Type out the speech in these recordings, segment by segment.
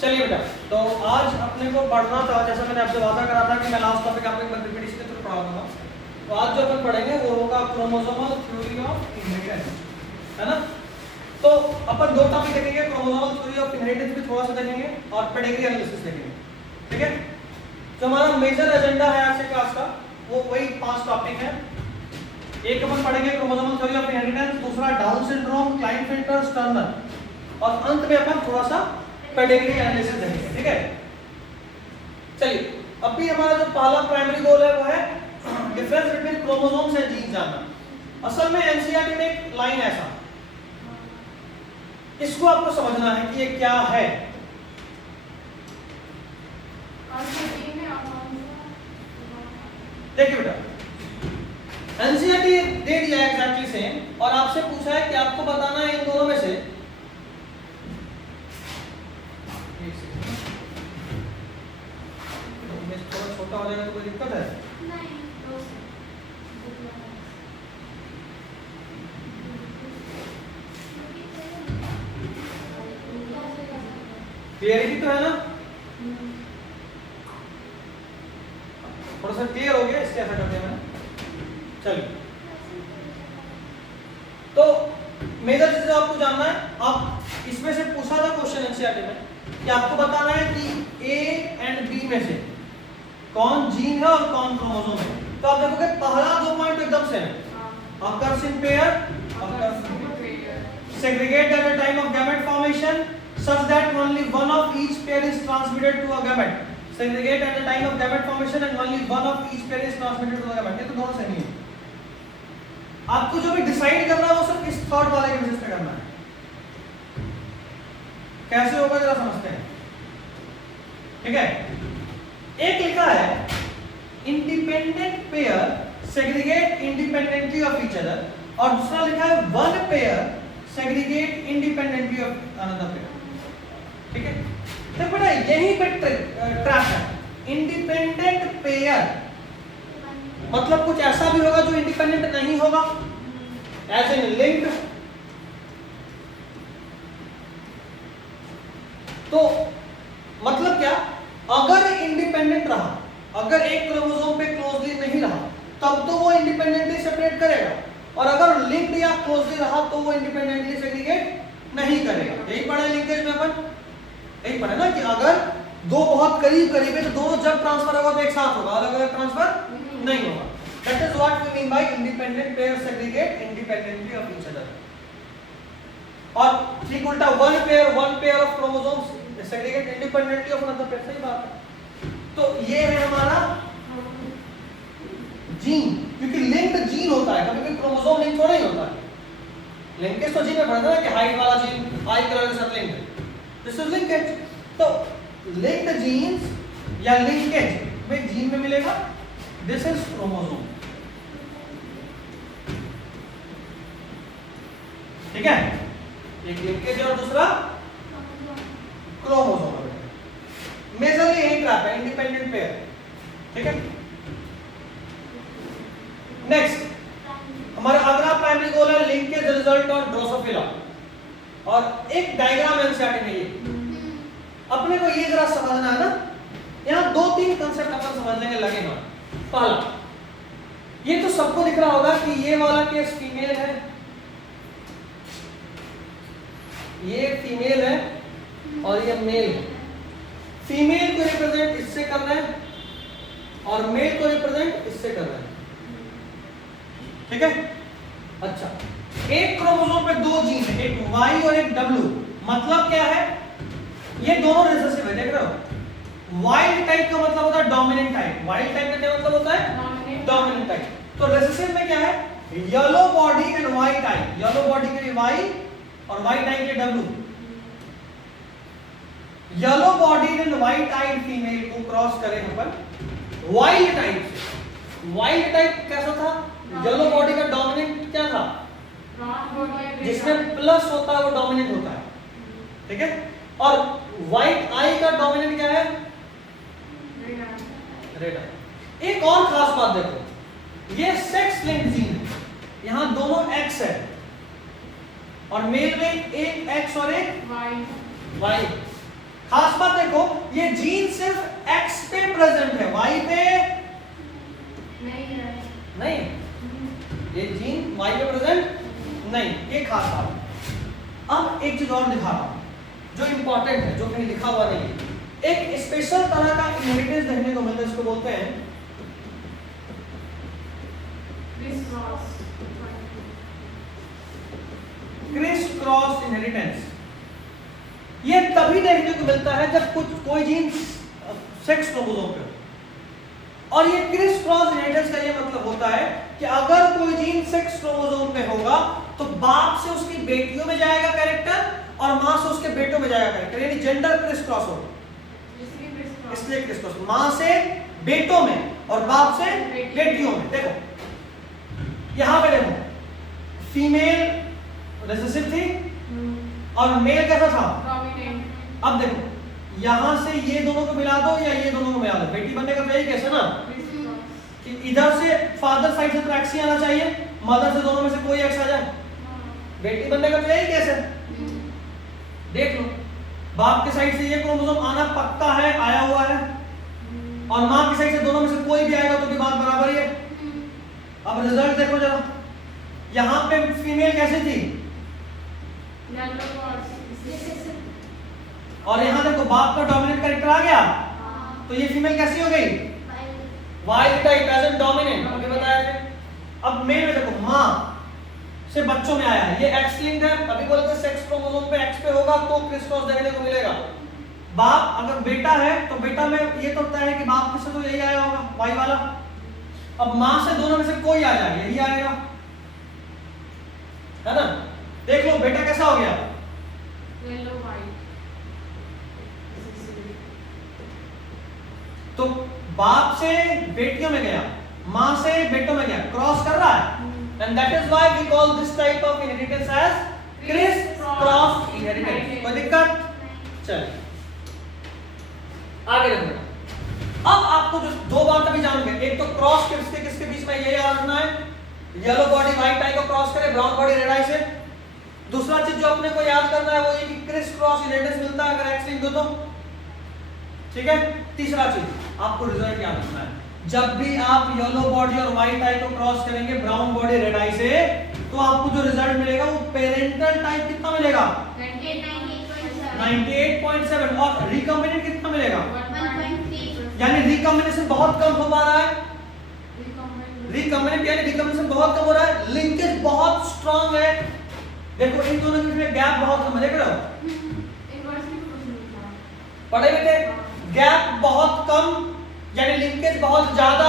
चलिए बेटा, तो आज अपने को पढ़ना था, जैसा मैंने आपसे वादा करा था कि मैं लास्ट टॉपिक आपको रिपीटेशन के थ्रू पढ़ा दूंगा। तो आज जो अपन पढ़ेंगे वो होगा क्रोमोसोमल थ्योरी ऑफ इनहेरिटेंस, है ना। तो अपन दो टॉपिक देखेंगे, क्रोमोसोमल थ्योरी ऑफ इनहेरिटेंस भी थोड़ा सा देखेंगे और पेडिग्री एनालिसिस देखेंगे, ठीक है। जो हमारा मेजर एजेंडा है आज के क्लास का वो वही 5 टॉपिक है। एक अपन पढ़ेंगे क्रोमोसोमल थ्योरी ऑफ इनहेरिटेंस, दूसरा डाउन सिंड्रोम, क्लाइनफेल्टर, टर्नर, और अंत में अपन थोड़ा सा पेडिग्री एनालिसिस देखेंगे, ठीक है। चलिए, अभी हमारा जो पहला प्राइमरी गोल है वो है difference between chromosomes and genes जानना। असल में एनसीईआरटी में एक लाइन ऐसा, इसको आपको समझना है कि ये क्या है। देखिए बेटा, एनसीईआरटी दे दिया है एग्जैक्टली सेम, और आपसे पूछा है कि आपको बताना है इन दोनों में से थोड़ा छोटा हो जाएगा तो कोई दिक्कत है? नहीं, क्लियरिटी तो है ना? थोड़ा सा क्लियर हो गया, इसके ऐसा करते हैं मैंने। चलिए, तो मेजर चीज आपको जानना है। आप इसमें से पूछा था क्वेश्चन एनसीईआरटी में कि आपको बताना है कि ए एंड बी में से कौन जीन है और कौन क्रोमोसोम है। तो आप देखोगे पहला 2 पॉइंट एकदम सेम है, occurs in pair, segregate at the time of gamete formation such that only one of each pair is transmitted to a gamete, segregate at the time of gamete formation and only one of each pair is transmitted to the gamete। ये तो दोनों same ही है। आपको जो भी decide करना है वो सिर्फ इस थर्ड वाले के बेसिस पे करना है। कैसे होगा जरा समझते हैं, ठीक है। एक लिखा है independent pair segregate independently of each other, और दूसरा लिखा है one pair segregate independently of another pair, ठीक है। तो बेटा यही पे ट्रैप है। इंडिपेंडेंट पेयर मतलब कुछ ऐसा भी होगा जो इंडिपेंडेंट नहीं होगा, एज इन लिंक्ड। तो मतलब क्या, अगर इंडिपेंडेंट रहा, अगर एक क्रोमोसोम पे क्लोजली नहीं रहा तब तो वो इंडिपेंडेंटली सेपरेट करेगा, और अगर लिंक्ड या क्लोजली रहा तो वो इंडिपेंडेंटली सेग्रीगेट नहीं करेगा। यही पढ़ा है लिंकेज में अपन, यही पढ़ा ना कि अगर दो बहुत करीब करीब है तो दोनों जब ट्रांसफर होगा तो एक साथ होगा, अलग अलग ट्रांसफर नहीं होगा। That is what we mean by independent pair segregate independently of each other. और ठीक उल्टा, one pair of chromosomes segregate independently of another pair. सही बात है। तो ये है हमारा जीन, क्योंकि लिंक्ड जीन होता है, कभी भी क्रोमोसोम लिंक थोड़ा ही होता है। लिंकेज तो जीन में पढ़ता है कि हाइट वाला जीन आई कलर के साथ लिंक्ड, दिस इज लिंकेज। तो लिंक्ड जीन्स या लिंकेज में जीन में मिलेगा, दिस इज क्रोमोसोम, ठीक है। एक लिंकेज और दूसरा क्रोमोसोम। मेजरली यही ट्रैप है, इंडिपेंडेंट पेयर, ठीक है। नेक्स्ट हमारा अगला प्राइमरी गोल है लिंकेज रिजल्ट ऑन ड्रोसोफिला, और एक डायग्राम एनसीईआरटी में ये अपने को ये जरा समझना है ना। यहाँ 2-3 कांसेप्ट अपन समझने के लगेगा। पहला, ये तो सबको दिख रहा होगा कि ये वाला केस फीमेल है, ये फीमेल है और ये मेल है। फीमेल को रिप्रेजेंट इससे करना है और मेल को रिप्रेजेंट इससे करना है, ठीक है। अच्छा, एक क्रोमोसोम पे 2 जीन है, एक Y और एक W। मतलब क्या है, ये दोनों रिसेसिव है, देख रहे हो। वाइल्ड टाइप का मतलब होता है डोमिनेंट टाइप। वाइल्ड टाइप का क्या मतलब होता है? Dominant type. तो रिसेसिव में क्या है, yellow body and white I. Yellow body के लिए Y और व्हाइट आई के W। Yellow body and white I female को क्रॉस करें अपन वाइल्ड टाइप से। वाइल्ड टाइप कैसा था, येलो बॉडी का डोमिनेंट क्या था, जिसमें प्लस होता है वो डोमिनेंट होता है, ठीक है। और व्हाइट आई का डोमिनेंट क्या है, रेड आई। एक और खास बात देखो, ये सेक्स लिंक्ड जीन है, यहां दोनों एक्स है और मेल में एक एक्स और एक वाई। खास बात ये जीन सिर्फ एक्स पे प्रेजेंट है, वाई पे नहीं। ये जीन वाई पे प्रेजेंट नहीं, ये खास बात। अब एक चीज और दिखा रहा हूं जो इंपॉर्टेंट है, जो कहीं लिखा हुआ नहीं है। एक स्पेशल तरह का इनहेरिटेंस देखने को मिलता है, इसको बोलते हैं क्रिस क्रॉस इनहेरिटेंस। ये तभी देखने को मिलता है जब कोई जीन सेक्स क्रोमोसोम पे हो। और ये क्रिस क्रॉस इनहेरिटेंस का ये मतलब होता है कि अगर कोई जीन सेक्स क्रोमोसोम पे होगा तो बाप से उसकी बेटियों में जाएगा कैरेक्टर और मां से उसके बेटों में जाएगा कैरेक्टर, यानी जेंडर क्रिस क्रॉस होगा। इसलिए क्रिस क्रॉस, मां से बेटों में और बाप से बेटियों में। देखो यहां पे देखो, फीमेल रिसेसिव थी और मेल कैसा था, अब देखो यहां से ये दोनों को मिला दो या ये दोनों को मिला दो, बेटी बनने का तो यही कैसे ना कि इधर से फादर साइड से तो एक्स ही आना चाहिए, मदर से दोनों में से कोई एक्स आ जाए, बेटी बनने का तो यही कैसे। देख लो, बाप के साइड से ये क्रोमोसोम आना पक्का है, आया हुआ है, और मां की साइड से दोनों में से कोई भी आएगा तो भी बात बराबर ही है। अब रिजल्ट देखो जरा, यहां पे फीमेल कैसी थी और यहां देखो बाप का डोमिनेंट कैरेक्टर आ गया, तो ये फीमेल कैसी हो गई, Y type as an dominant, अभी बताया थे। अब मेल में देखो, मां से बच्चों में आया है, ये एक्स लिंक्ड है, अभी बोलते हैं सेक्स क्रोमोसोम पे एक्स पे होगा तो क्रिस क्रॉस देखने को मिलेगा। बाप अगर बेटा है तो बेटा में ये तो होता है कि बाप में से तो यही आया होगा वाई वाला, अब मां से दोनों में से कोई आ जाए यही आएगा, है ना। देख लो बेटा कैसा हो गया, येलो वाइट। तो बाप से बेटियों में गया, मां से बेटों में गया, क्रॉस कर रहा है, and that is why we call this type of inheritance as criss cross inheritance. कोई दिक्कत, चलिए आगे देखो। अब आपको जो दो बात अभी जान गए, एक तो क्रॉस किसके किसके बीच में ये याद रखना है, येलो बॉडी व्हाइट आई को क्रॉस करे ब्राउन बॉडी रेड आई से। दूसरा चीज जो अपने को याद करना है वो ये कि क्रिस क्रॉस इनहेरिटेंस मिलता है अगर एक्स लिंक हो तो, ठीक है। तीसरा चीज आपको रिजल्ट याद रखना है, जब भी आप येलो बॉडी और व्हाइट आई को क्रॉस करेंगे ब्राउन बॉडी रेड आई से, तो आपको जो रिजल्ट मिलेगा वो पेरेंटल टाइप कितना मिलेगा 98.7 और रिकॉम्बिनेंट कितना मिलेगा, 1.3। यानी रिकॉम्बिनेशन बहुत कम हो पा रहा है, रिकॉम्बिनेंट यानी रिकॉम्बिनेशन बहुत कम हो रहा है, लिंकेज बहुत स्ट्रांग है। देखो इन दोनों के बीच में गैप बहुत कम है, देख रहे हो पढ़े बेटे, गैप बहुत कम यानी लिंकेज बहुत ज्यादा,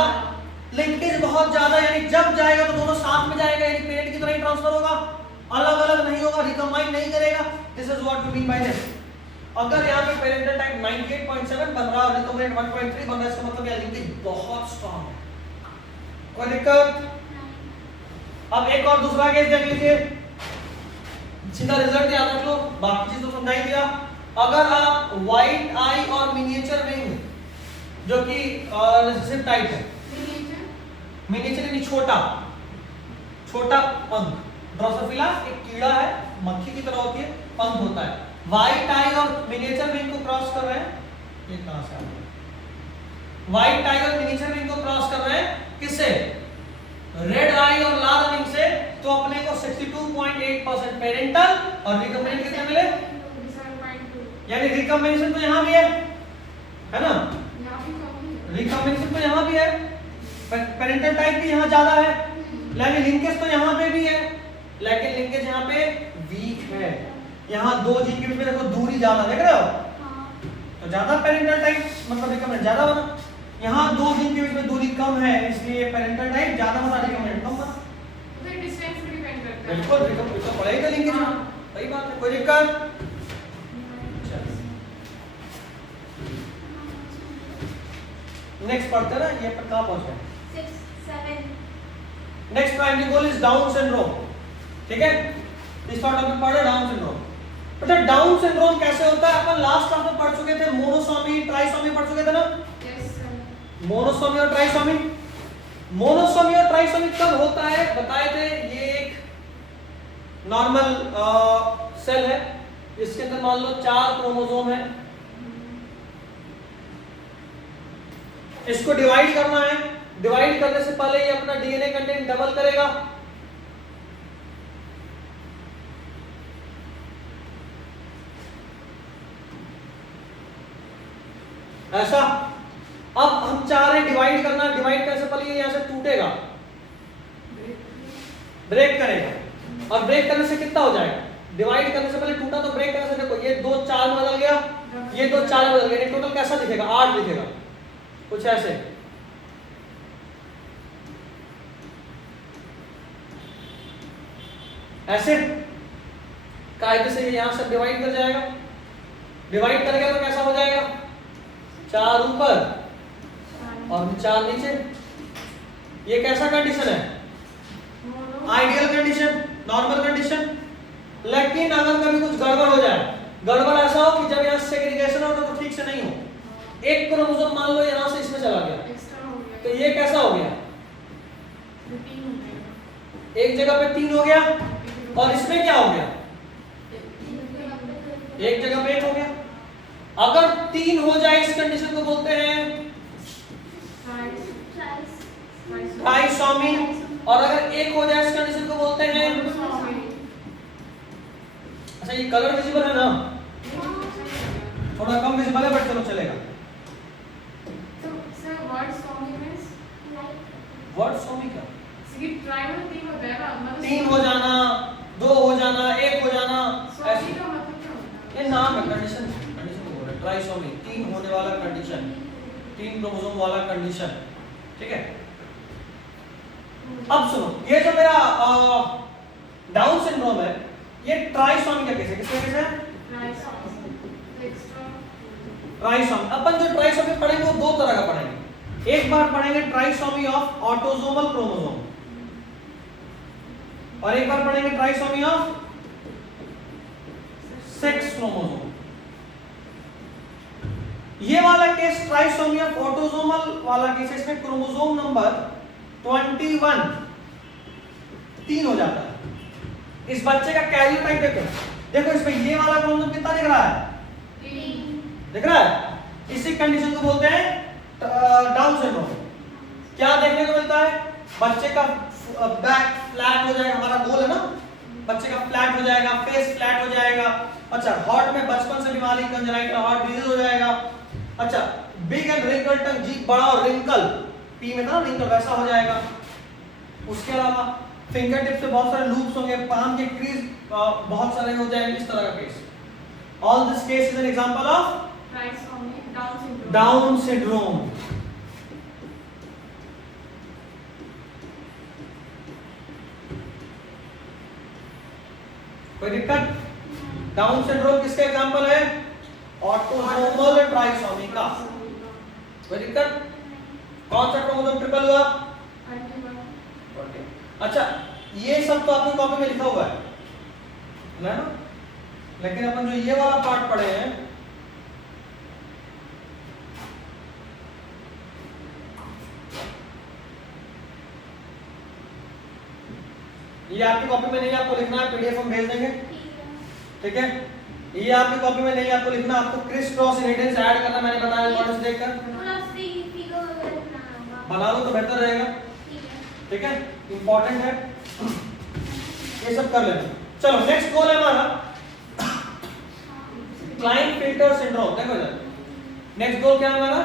लिंकेज बहुत ज्यादा यानी जब जाएगा तो दोनों साथ में जाएगा, यानी पेरेंट की तरह ही ट्रांसफर होगा, अलग अलग नहीं होगा, रिकम्बाइन नहीं करेगा। This is what we mean by this. अगर यहाँ पे पेरेंटल टाइप 98.7 बन रहा है और रिकम्बाइंट 1.3 बन रहा है, इसका मतलब यह लिंकेज बहुत स्ट्रांग है, कोई दिक्कत। अब एक और दूसरा केस देख लीजिए, सीधा रिजल्ट याद रख लो, बाकी चीज तो समझाई दिया। अगर आप व्हाइट आई और मिनिएचर विंग जो कि रिसेसिव टाइप है, मिनिएचर यानी छोटा छोटा पंख, ड्रोसोफिला एक कीड़ा है, मक्खी की तरह होती है, पंख होता है। व्हाइट आई और मिनिएचर विंग को क्रॉस कर रहे हैं, ये कहां से आ गया, व्हाइट आई और मिनिएचर विंग को क्रॉस कर रहे हैं किससे, रेड आई और लाल विंग से, तो अपने को 62.8% पेरेंटल और रिकम्बिनेंट कितने मिले, यानी रिकम्बिनेशन तो यहाँ भी है ना, रिकम्बिनेशन तो यहाँ भी है, पेरेंटल टाइप भी यहाँ ज्यादा है, लेकिन लिंकेज तो यहाँ पे भी है, लेकिन लिंकेज यहाँ पे वीक है। यहाँ दो जीन के बीच में देखो दूरी ज्यादा, देख रहे हो, तो ज्यादा पेरेंटल टाइप मतलब रिकम्बिनेंट ज्यादा बना, यहाँ दो जीन के बीच में दूरी कम है, इसलिए पेरेंटल टाइप ज्यादा बना, रिकम्बिनेंट कम बना। बिल्कुल रिकम्बिनेंट तो पड़ेगा लिंकेज में, सही बात है, कोई दिक्कत। नेक्स्ट पढ़ते हैं ना, ये पर कहां पहुंच गए, 6 7। Next primary goal is down syndrome, ठीक है। इस टॉपिक में पढ़े डाउन सिंड्रोम। बेटा डाउन सिंड्रोम कैसे होता है, अपन लास्ट क्लास में पढ़ चुके थे, मोनोसोमी ट्राइसोमी पढ़ चुके थे ना, यस सर। मोनोसोमी और ट्राइसोमी, मोनोसोमी और ट्राइसोमी कब होता है बताए थे, ये एक नॉर्मल सेल है, इसके अंदर मान लो 4 क्रोमोसोम है, इसको डिवाइड करना है, डिवाइड करने से पहले ये अपना डीएनए कंटेंट डबल करेगा। ऐसा। अब हम चाह रहे हैं डिवाइड करना, डिवाइड करने से पहले ये यहां से टूटेगा, ब्रेक करेगा, और ब्रेक करने से कितना हो जाएगा, डिवाइड करने से पहले टूटा तो ब्रेक करने से देखो ये 2 4 में बदल गया, ये 2 4 में बदल गया, टोटल कैसा दिखेगा 8 दिखेगा, कुछ ऐसे। ऐसे कायदे से यहां से डिवाइड कर जाएगा, डिवाइड करेगा तो कैसा हो जाएगा, 4 ऊपर और 4 नीचे। ये कैसा कंडीशन है, आइडियल कंडीशन, नॉर्मल कंडीशन। लेकिन अगर कभी कुछ गड़बड़ हो जाए, गड़बड़ ऐसा हो कि जब यहाँ सेग्रीगेशन हो तो ठीक से नहीं हो, एक क्रोमोसोम मान लो यहाँ से इसमें चला गया, तो ये कैसा हो गया, एक जगह पे 3 हो गया, और इसमें क्या हो गया, एक जगह पे 1 हो गया। अगर 3 हो जाए इस कंडीशन को बोलते हैं ट्राइसोमी, और अगर 1 हो जाए इस कंडीशन को बोलते हैं, अच्छा ये कलर विजिबल है ना, थोड़ा कम विजिबल है बट चलो चलेगा। वर्ड सोमी का 3 हो जाना, 2 हो जाना, 1 हो जाना, ये नाम है, कंडीशन, कंडीशन को बोल रहे हैं ट्राइसोमी, 3 होने वाला कंडीशन, 3 क्रोमोसोम वाला कंडीशन, ठीक है। अब सुनो, ये जो मेरा डाउन सिंड्रोम है, ये ट्राइसोमी का केस है, किसका केस है, ट्राइसोमी। अपन जो ट्राइसोमी पढ़ेंगे वो 2 तरह का पढ़ेंगे, एक बार पढ़ेंगे ट्राइसोमी ऑफ ऑटोसोमल क्रोमोसोम, और एक बार पढ़ेंगे ट्राइसोमी ऑफ सेक्स क्रोमोसोम। ये वाला केस ट्राइसोमी ऑफ ऑटोसोमल वाला केस, इसमें क्रोमोसोम नंबर 21 3 हो जाता है। इस बच्चे का कैरियोटाइप देखो, देखो इसमें ये वाला क्रोमोसोम कितना दिख रहा है, 3 दिख रहा है। इसी कंडीशन को बोलते हैं डाउन सिंड्रोम। क्या देखने को मिलता है, बच्चे का बैक फ्लैट हो जाएगा, हमारा गोल है ना, बच्चे का फ्लैट हो जाएगा, फेस फ्लैट हो जाएगा। अच्छा, हार्ट में बचपन से बीमारी, कंजनाइटल हार्ट डिजीज हो जाएगा। अच्छा, बिग एंड रिंकल टंग, जीभ बड़ा और रिंकल, पी में था रिंकल, वैसा हो जाएगा। उसके अलावा फिंगर टिप से बहुत सारे लूप्स होंगे, पाम के क्रीज बहुत सारे हो जाएंगे, इस तरह का case. All this case is an example of down syndrome. कोई दिक्कत, डाउन सिंड्रोम किसका एग्जांपल है, ऑटोसोमल ट्राइसोमी का। कोई दिक्कत, कौन सा क्रोमोसोम ट्रिपल हुआ, अच्छा ये सब तो आपकी कॉपी में लिखा हुआ है ना, लेकिन अपन जो ये वाला पार्ट पढ़े हैं, ये आपकी कॉपी में नहीं, आपको लिखना है, पीडीएफ हम भेज देंगे, ठीक है। ये आपकी कॉपी में नहीं, आपको लिखना, आपको क्रिस क्रॉस इनहेरिटेंस ऐड करना, मैंने बताया इम्पोर्टेंस देखकर बना लो तो बेहतर रहेगा, ठीक है, इंपॉर्टेंट है, ये सब कर लेना। चलो नेक्स्ट गोल है हमारा क्लाइंट-फिल्टर सिंड्रोम। देखो जरा, नेक्स्ट गोल क्या है हमारा,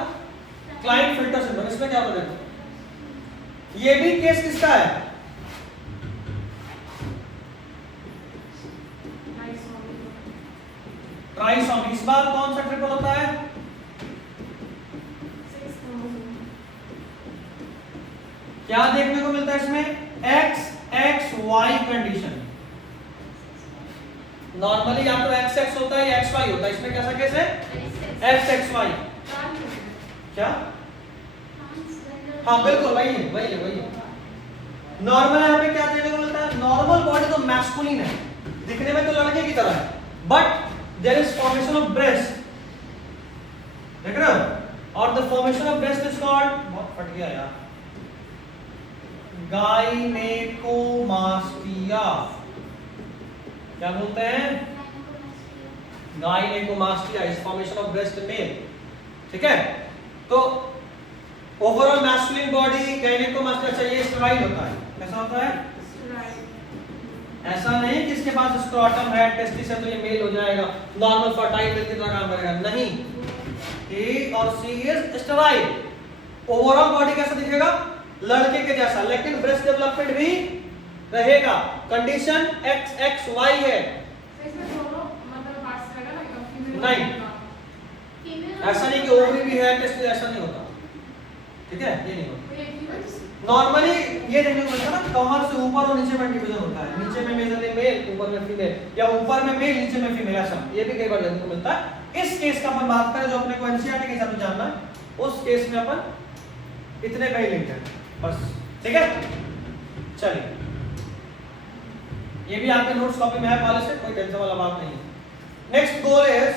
क्लाइंट-फिल्टर सिंड्रोम। इसमें क्या होता है, ये भी केस किसका है, ट्राइसोमी। इस बार कौन सा ट्रिपल होता है, क्या देखने को मिलता है इसमें, X X Y condition. Normally या तो एक्स एक्स होता है या एक्स वाई होता है, इसमें कैसा केस है, एक्स एक्स वाई। क्या, हाँ बिल्कुल वही है, वही है, वही है। नॉर्मल यहाँ पे क्या देखने को मिलता है, नॉर्मल बॉडी तो मैस्कुलिन है, दिखने में तो लड़के की तरह है, but there is formation of breast, देख रहे हो, और the formation of breast is called, बहुत फट गया यार, गाइनेकोमास्टिया। क्या बोलते हैं, gynaecomastia is formation of breast male, ठीक है। तो ओवरऑल मैस्कुलिन बॉडी गायनेकोमास्टर चाहिए, स्टेराइल होता है। कैसा होता है? ऐसा नहीं कि इसके पास स्क्रोटम है, टेस्टिस है तो ये मेल हो जाएगा, नॉर्मल फर्टाइल मिल्क की तरह काम करेगा, नहीं। ही और सी इज स्टेराइल। ओवरऑल बॉडी कैसा दिखेगा? लड़के के जैसा, लेकिन ब्रेस्ट डेवलपमेंट भी रहेगा। कंडीशन XXY है। नहीं, ऐसा नहीं कि ओवरी भी है, टेस्टिस, ऐसा नहीं होता, ठीक है? ये नहीं होता। नॉर्मली ये देखने को मिलता है ना, कमर से ऊपर और नीचे में डिवीजन होता है, नीचे में मेजरली मेल, ऊपर में फीमेल, या ऊपर में मेल, नीचे में फीमेल, ऐसा ये भी कई बार देखने को मिलता है। इस केस का अपन बात करें जो अपने को एनसीईआरटी के हिसाब से जानना है, उस केस में अपन इतने का ही लिंक है बस, ठीक है? चलिए, ये भी आपके नोट्स कॉपी में है पहले से, कोई टेंशन वाला बात नहीं है। Next goal is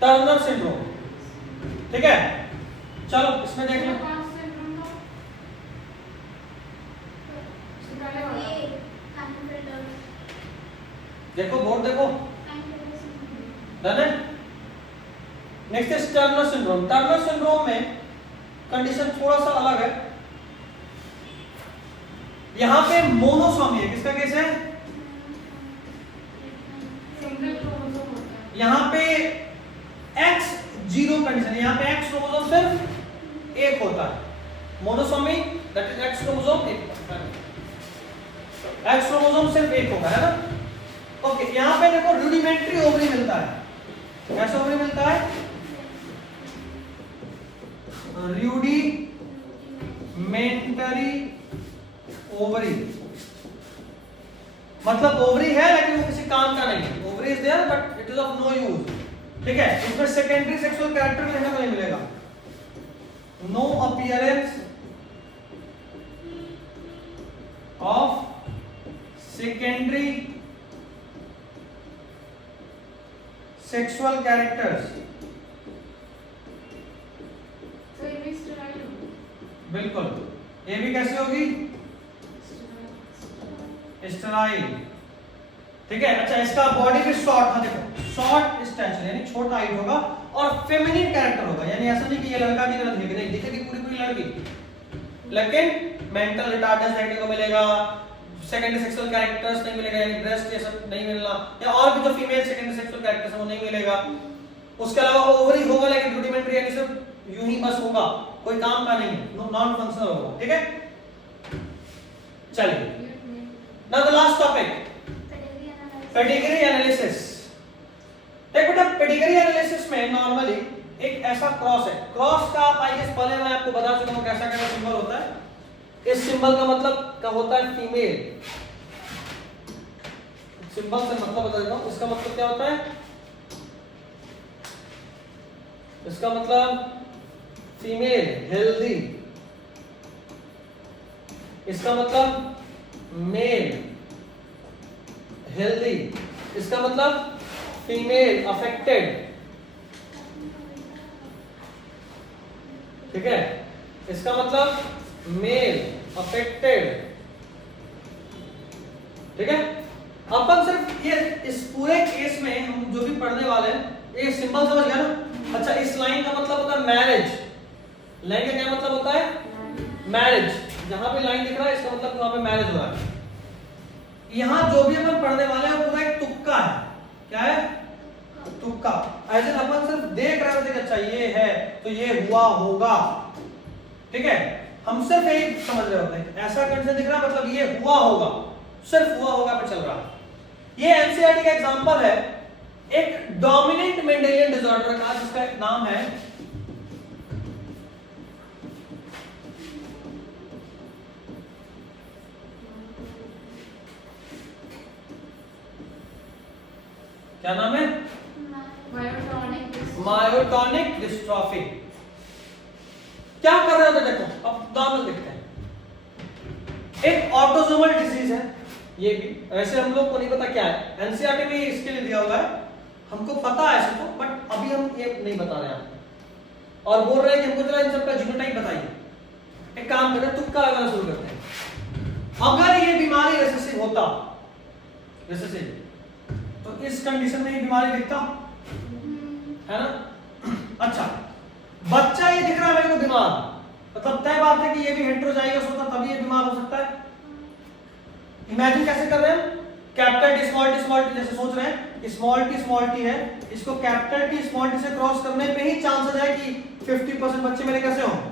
Turner syndrome, ठीक है? चलो इसमें देख लो। देखो बोर्ड देखो, डन है। Next is Turner syndrome. Turner syndrome में कंडीशन थोड़ा सा अलग है। यहां पे मोनोसोमी है, किसका केस है? यहां पे X0 कंडीशन, यहां पे X क्रोमोसोम सिर्फ एक होता है। Monosomy that is X chromosome एक, X क्रोमोसोम सिर्फ एक होगा, है ना? ओके, यहां पे देखो रूडिमेंट्री ओवरी मिलता है। कैसा ओवरी मिलता है? रूडिमेंटरी ओवरी, मतलब ओवरी है लेकिन वो किसी काम का नहीं है। Ovary is there but it is of no use, ठीक है? इसमें सेकेंडरी सेक्सुअल कैरेक्टर भी देखने को नहीं मिलेगा। No appearance of secondary sexual characters, बिल्कुल। ये भी कैसे होगी? स्टेराइल, ठीक है? अच्छा, इसका बॉडी भी शॉर्ट, हाँ देखो, शॉर्ट स्टैचर यानी छोटा हाइट होगा और फेमिनिन कैरेक्टर होगा, यानी ऐसा नहीं कि ये लड़का की तरह दिखेगी, नहीं दिखेगी पूरी पूरी लड़की, लेकिन मेंटल रिटार्डेंस देखने को मिलेगा, सेकेंडरी सेक्सुअल कैरेक्टर्स नहीं मिलेगा, यानी ब्रेस्ट ये सब नहीं मिलना, या और भी जो फीमेल सेकेंडरी सेक्सुअल कैरेक्टर्स है वो नहीं मिलेगा। उसके अलावा ओवरी होगा लेकिन रूडिमेंट्री यानी सिर्फ यूं ही बस होगा, कोई काम का नहीं है, नॉन फंक्शनल होगा, ठीक है? चलिए, now the last topic, pedigree analysis. देखो बेटा, पेडिग्री एनालिसिस में नॉर्मली एक ऐसा क्रॉस है, क्रॉस का आई गेस पहले मैं आपको बता चुका हूं कैसा कैसा सिंबल होता है। इस सिंबल का मतलब क्या होता है? फीमेल। सिंबल से मतलब बता देता हूं, इसका मतलब क्या होता है? इसका मतलब फीमेल हेल्दी, इसका मतलब मेल हेल्दी, इसका मतलब फीमेल अफेक्टेड, ठीक है? इसका मतलब मेल अफेक्टेड, ठीक है? अपन सिर्फ ये इस पूरे केस में हम जो भी पढ़ने वाले हैं, ये सिंबल समझ गया ना? अच्छा, इस लाइन का मतलब होता है मैरिज। लाइन का क्या मतलब होता है? मैरिज। जहां पे लाइन दिख रहा है इसका मतलब वहां पे मैरिज हो रहा है। यहां जो भी अपन पढ़ने वाले हैं वो पूरा एक तुक्का है। क्या है? तुक्का। ऐसे अपन सिर्फ देख रहे होते कि अच्छा ये है तो ये हुआ होगा, ठीक है? हम सिर्फ यही समझ रहे होते हैं ऐसा कंडीशन दिख रहा है मतलब ये हुआ होगा, सिर्फ हुआ होगा पे चल रहा है। ये एनसीईआरटी का एग्जांपल है एक डोमिनेंट मेंडेलियन डिसऑर्डर का, जिसका एक नाम है क्या नाम है? Myotonic dystrophy. क्या कर रहे होते देखो, अब नॉर्मल देखते हैं। एक ऑटोसोमल डिजीज है ये भी, वैसे हम लोग को नहीं पता क्या है, एनसीईआरटी में इसके लिए दिया हुआ है, हमको पता है इसको, बट अभी हम ये नहीं बता रहे हैं और बोल रहे हैं कि हमको जरा इन सबका जीनोटाइप बताइए। एक काम करते हैं, तुक्का लगाना शुरू करते हैं। अगर ये बीमारी रेसेसिव होता, रेसेसिव, तो इस कंडीशन में ये बीमारी दिखता है ना? अच्छा, बच्चा ये दिख रहा है मेरे को बीमार, मतलब तय बात है कि ये भी हेटेरोजाइगस होता तभी ये बीमार हो सकता है। इमेजिन कैसे कर रहे हैं, कैपिटल टी स्मॉल टी जैसे सोच रहे हैं स्मॉल टी है, इसको कैपिटल टी स्मॉल टी से क्रॉस करने पे ही चांसेस है कि 50% बच्चे मेरे कैसे होंगे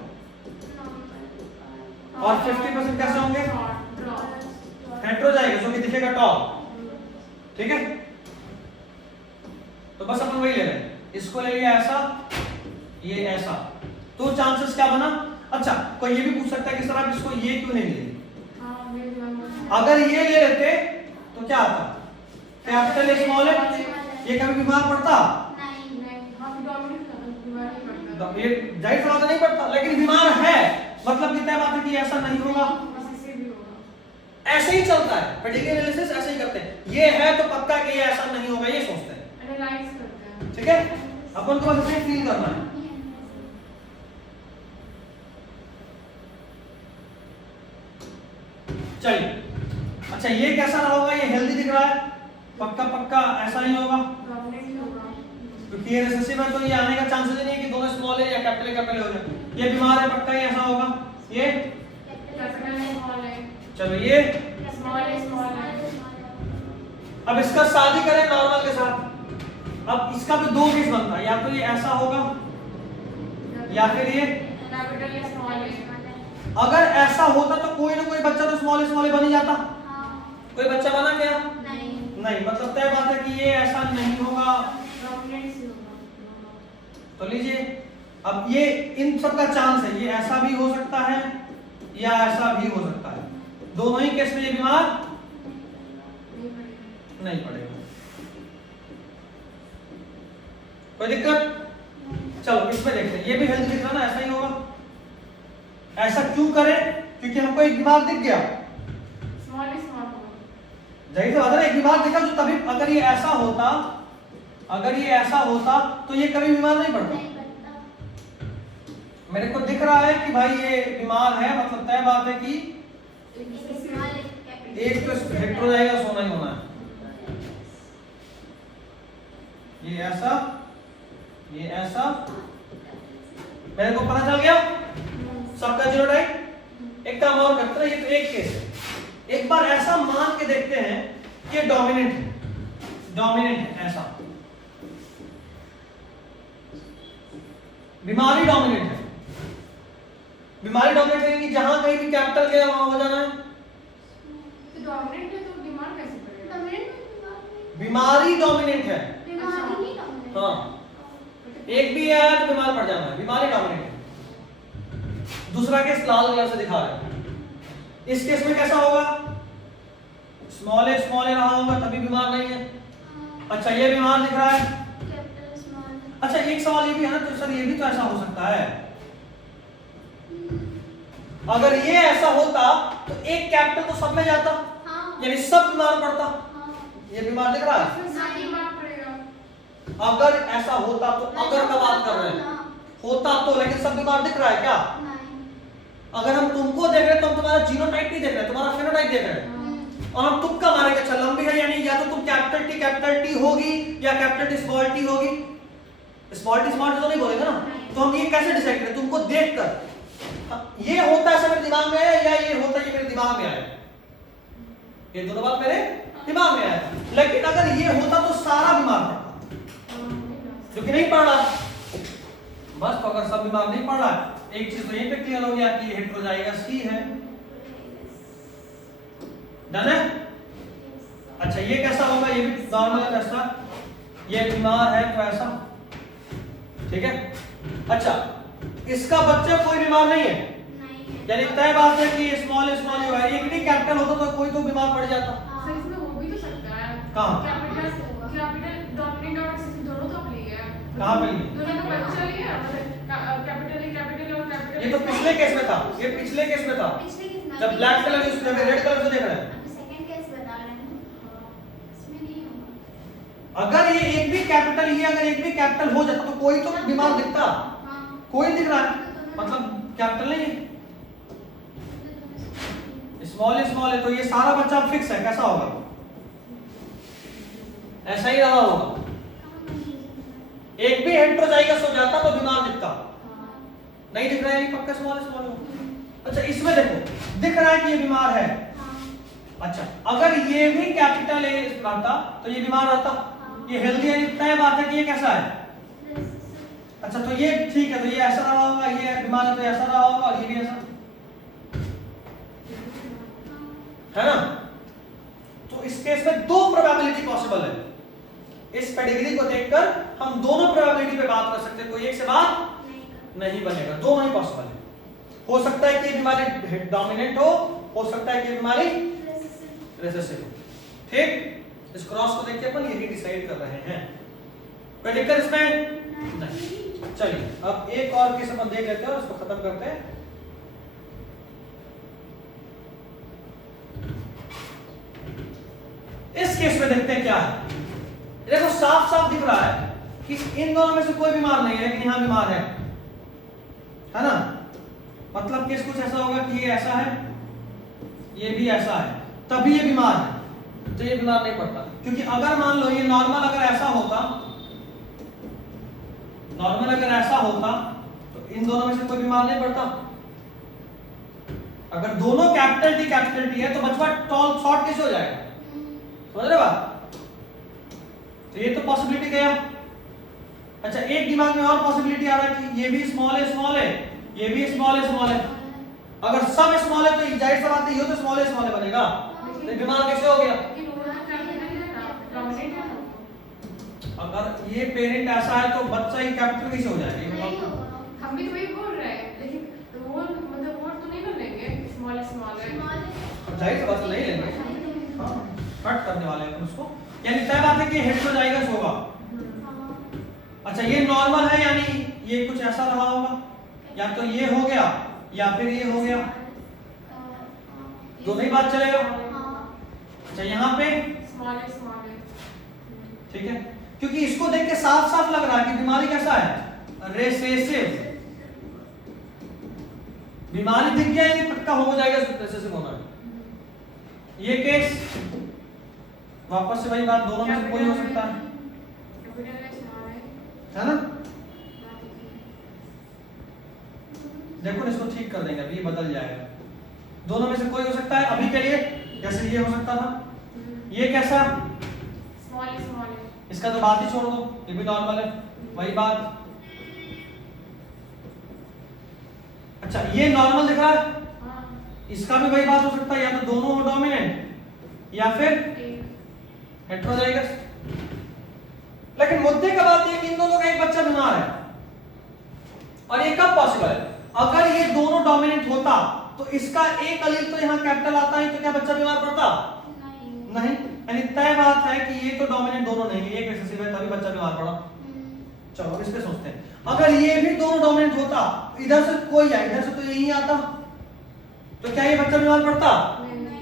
और 50% कैसे होंगे हेटेरोजाइगस, जो कि दिखेगा टॉल। ठीक है, तो बस अपन वही ले रहे हैं, इसको ले लिया ऐसा, ये ऐसा, तो चांसेस क्या बना। अच्छा, कोई ये भी पूछ सकता है कि सर आप इसको ये क्यों नहीं ले, अगर ये ले लेते तो क्या आता, कैपिटल स्मॉल है, ये कभी बीमार पड़ता, ये जाहिर सी बात है नहीं पड़ता, लेकिन बीमार है, मतलब कितना बात है कि ऐसा नहीं होगा, ऐसे ही चलता है प्रेडिक्टिव एनालिसिस, ऐसे ही करते हैं, ये है तो पक्का कि ये ऐसा नहीं होगा, ये सोचते हैं, एनालाइज करते हैं। ठीक है, अपन को बस इसे फील करना है। चलिए, अच्छा ये कैसा रहा होगा, ये हेल्दी दिख रहा है, पक्का पक्का ऐसा नहीं होगा, क्योंकि ये रिसेसिव है, तो ये आने का चांसेस ही नहीं है कि दोनों स्मॉल है या कैपिटल हो जाए। ये बीमार है, पक्का ही ऐसा होगा, ये कैपिटल स्मॉल है, चलो ये स्मॉल है। अब इसका शादी करें नॉर्मल के साथ, अब इसका भी दो केस बनता है, या तो ये ऐसा होगा या फिर ये कैपिटल स्मॉल है। अगर ऐसा होता तो कोई ना कोई बच्चा तो स्मॉल बन ही जाता, कोई बच्चा बना क्या, नहीं, मतलब तय बात है कि ये ऐसा नहीं होगा। तो लीजिए, अब ये इन सब का चांस है, ये ऐसा भी हो सकता है या ऐसा भी हो सकता है, दोनों ही केस में ये बीमार नहीं पड़ेगा, कोई दिक्कत। चलो इसमें देखते हैं, ये भी हेल्दी दिख रहा ना, ऐसा ही होगा, ऐसा क्यों करें, क्योंकि हमको एक बीमार दिख गया, जाहिर सी बात है, एक बीमार दिखा जो तभी, अगर ये ऐसा होता, अगर ये ऐसा होता तो ये कभी बीमार नहीं पड़ता, मेरे को दिख रहा है कि भाई ये बीमार है, मतलब तय बात है कि एक तो हेटेरोजाइगस होना ही होना है, ये ऐसा, ये ऐसा, मेरे को पता चल गया सबका जीनोटाइप। एक काम और करते हैं, ये तो एक केस है, एक बार ऐसा मान के देखते हैं कि डोमिनेंट है, ऐसा बीमारी डोमिनेंट है, बीमारी डोमिनेंट है कि जहां कहीं भी कैपिटल गया वहां हो जाना है, तो डोमिनेंट है तो बीमार कैसे पड़ेगा? बीमारी डोमिनेंट है, हाँ, एक भी आया तो बीमार पड़ जाना है, बीमारी डोमिनेंट है। दूसरा केस लाल कलर से दिखा रहे हैं, इस केस में कैसा होगा, स्मॉल ए रहा होगा तभी बीमार नहीं है। अच्छा ये बीमार दिख रहा है, अच्छा एक सवाल ये भी है ना, तो सर ये भी तो ऐसा हो सकता है, अगर ये ऐसा होता तो एक कैपिटल तो सब में जाता, यानी सब बीमार पड़ता, ये बीमार दिख रहा है, अगर ऐसा होता तो, अगर का बात कर रहे हैं, होता तो, लेकिन सब बीमार दिख रहा है क्या, अगर हम तुमको देख रहे हैं तो हम तुम्हारा जीनोटाइप नहीं देख रहे हैं, तुम्हारा फेनोटाइप देख रहे हैं, और हम तुक्का मारेंगे, अच्छा लंबी है यानी या तो तुम कैपिटल टी होगी या कैपिटल टी स्मॉल टी होगी, स्मॉल टी तो नहीं बोलेगा ना, तो हम ये कैसे डिसाइड करें, तुमको देखकर ये होता है मेरे दिमाग में आया या ये होता है ये मेरे दिमाग में आया, ये दोनों बात मेरे दिमाग में आया, लेकिन अगर ये होता तो सारा बीमार पड़ता, जो कि नहीं पड़ रहा, बस तो अगर सब बीमार नहीं पड़ रहा है, एक चीज तो यहीं पे क्लियर हो गया कि हेटेरोजाइगस ही है, डन है। अच्छा ये कैसा होगा, ये भी नॉर्मल है ऐसा, ये बीमार है तो ऐसा, ठीक है। अच्छा इसका बच्चा कोई बीमार नहीं है, यानी तय बात है कि स्मॉल ही है, एक भी कैपिटल होता तो कोई तो बीमार पड़ जाता, सर इसमें हो भी तो सकता है, कहां कैपिटल डोमिनेंट और दोनों तो अपनी है, कहां पे दोनों का बच्चा ही है, कैपिटल और कैपिटल, ये तो पिछले केस में था, ये पिछले केस में था, जब ब्लैक कलर यूज किया, रेड कलर से देख रहे हैं, अगर ये एक भी कैपिटल, ये अगर एक भी कैपिटल हो जाता तो कोई तो बीमार दिखता, कोई दिख रहा है, मतलब कैपिटल नहीं है, स्मॉल है, तो ये सारा बच्चा फिक्स है, कैसा होगा, ऐसा ही रहा होगा, एक भी हेटेरोजाइगस हो जाता तो बीमार दिखता, नहीं दिख रहा है, पक्का स्मॉल स्मॉल हो। अच्छा इसमें देखो दिख रहा है कि ये बीमार है। अच्छा अगर ये भी कैपिटल ए रहता तो ये बीमार रहता, ये हेल्दी है, तय बात है कि ये कैसा है। अच्छा तो ये ठीक है, तो ये ऐसा रहा होगा, ये बीमार है तो ऐसा रहा होगा, और ये भी ऐसा है ना। तो इस केस में दो प्रोबेबिलिटी पॉसिबल है। इस पेडिग्री को देखकर हम दोनों प्रोबेबिलिटी पे बात कर सकते हैं, कोई एक से बात नहीं बनेगा, दोनों ही पॉसिबल है। हो सकता है कि ये बीमारी डोमिनेंट हो सकता है कि ये बीमारी रिसेसिव हो। ठीक, इस क्रॉस को देख के अपन यही डिसाइड कर रहे हैं। कोई दिक्कत इसमें नहीं। चलिए अब एक और केस अपन देख लेते हैं और इसको खत्म करते हैं। इस केस में देखते हैं क्या है। देखो साफ साफ दिख रहा है कि इन दोनों में से कोई बीमार नहीं है, लेकिन यहां बीमार है ना। मतलब केस कुछ ऐसा होगा कि ये ऐसा है, ये भी ऐसा है, तभी ये बीमार है, तो ये बीमार नहीं पड़ता। क्योंकि अगर मान लो ये नॉर्मल अगर ऐसा होता, नॉर्मल अगर ऐसा होता तो इन दोनों में से कोई बीमार नहीं पड़ता। अगर दोनों कैपिटल टी है तो बचवा टॉल शॉर्ट कैसे हो जाएगा, समझ रहे बात। तो ये तो पॉसिबिलिटी गया। अच्छा एक दिमाग में और पॉसिबिलिटी आ रहा है कि ये भी स्मॉल है, ये भी स्मॉल है। अगर सब स्मॉल है तो जाहिर सी बात है ये तो स्मॉल है बनेगा, तो बीमार कैसे हो गया। अगर ये पेरेंट ऐसा है तो बच्चा ही कैपिटल कैसे हो जाएगा। हम भी तो वही बोल रहे हैं, लेकिन वो मतलब वो तो नहीं ना लेंगे स्मॉल है, जाहिर सी बात नहीं लेंगे, हाँ कट करने वाले हैं उसको। यानी तय बात है कि हेटेरोजाइगस होगा। अच्छा ये नॉर्मल है, यानी ये कुछ ऐसा रहा होगा, या तो ये हो गया या फिर ये हो गया, दोनों ही बात चलेगा। अच्छा यहाँ पे स्मॉल है, ठीक है, क्योंकि इसको देख के साफ साफ लग रहा है कि बीमारी कैसा है, रेसेसिव। बीमारी दिख गया है, पक्का हो जाएगा रेसेसिव होना। ये केस वापस से वही बात, दोनों में से कोई हो सकता है ना। देखो इसको ठीक कर देंगे, अभी ये बदल जाएगा। दोनों में से कोई हो सकता है अभी के लिए, जैसे ये हो सकता था, ये कैसा स्मॉल है, इसका तो बात ही छोड़ दो, ये भी नॉर्मल है, वही बात। अच्छा ये नॉर्मल दिख रहा है, इसका भी वही बात हो सकता है, या तो दोनों हो डोमिनेंट या फिर हेटेरोजाइगस। लेकिन मुद्दे का बात है कि इन दोनों का एक बच्चा बीमार है, और ये कब पॉसिबल है। अगर ये दोनों डोमिनेंट होता तो इसका एक अलील तो यहाँ कैपिटल आता है, तो क्या बच्चा बीमार पड़ता नहीं। यानी तय बात है कि ये तो डोमिनेंट दोनों नहीं है, एक रिसेसिव है तभी बच्चा बीमार पड़ा। चलो इस पे सोचते हैं, अगर ये भी दोनों डोमिनेंट होता, इधर से कोई या इधर से तो यही आता, तो क्या ये बच्चा बीमार पड़ता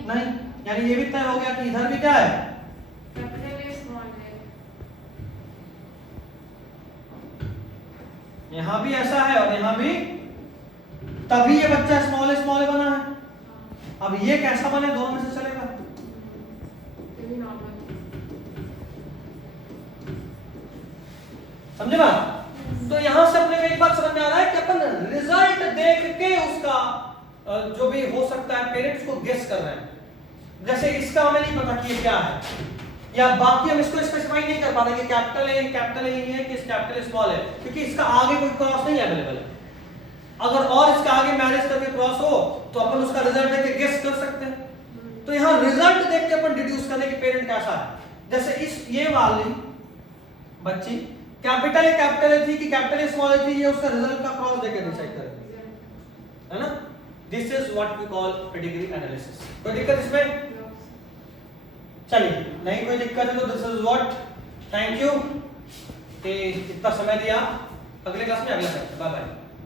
नहीं। यानी ये भी तय हो गया कि इधर भी क्या है, यहां भी ऐसा है और यहां भी, तभी ये बच्चा स्मॉल बना है। अब ये कैसा बने, दोनों में से चलेगा। समझे बात। तो यहां से अपने को एक बात समझ में आ रहा है कि अपन रिजल्ट देख के उसका जो भी हो सकता है पेरेंट्स को गेस कर रहे हैं। जैसे इसका हमें नहीं पता कि ये क्या है, या बाकी हम इसको स्पेसिफाई नहीं कर पा रहे कि कैपिटल ए है कि कैपिटल स्मॉल है, क्योंकि इसका आगे कोई क्रॉस नहीं अवेलेबल है। अगर और इसका आगे मैरिज करके क्रॉस हो तो अपन उसका रिजल्ट देख के गेस कर सकते हैं। तो यहाँ रिजल्ट देख के अपन डिड्यूस करें कि पेरेंट कैसा है। जैसे इस ये वाली बच्ची कैपिटल ए थी कि कैपिटल ए स्मॉल थी, ये उसका रिजल्ट का क्रॉस देख के डिसाइड करें, है ना। This is what we call pedigree analysis. कोई दिक्कत इसमें? चलिए नहीं कोई दिक्कत है तो this is what. Thank you कि इतना समय दिया। अगले क्लास में अगला सेक्शन। Bye bye.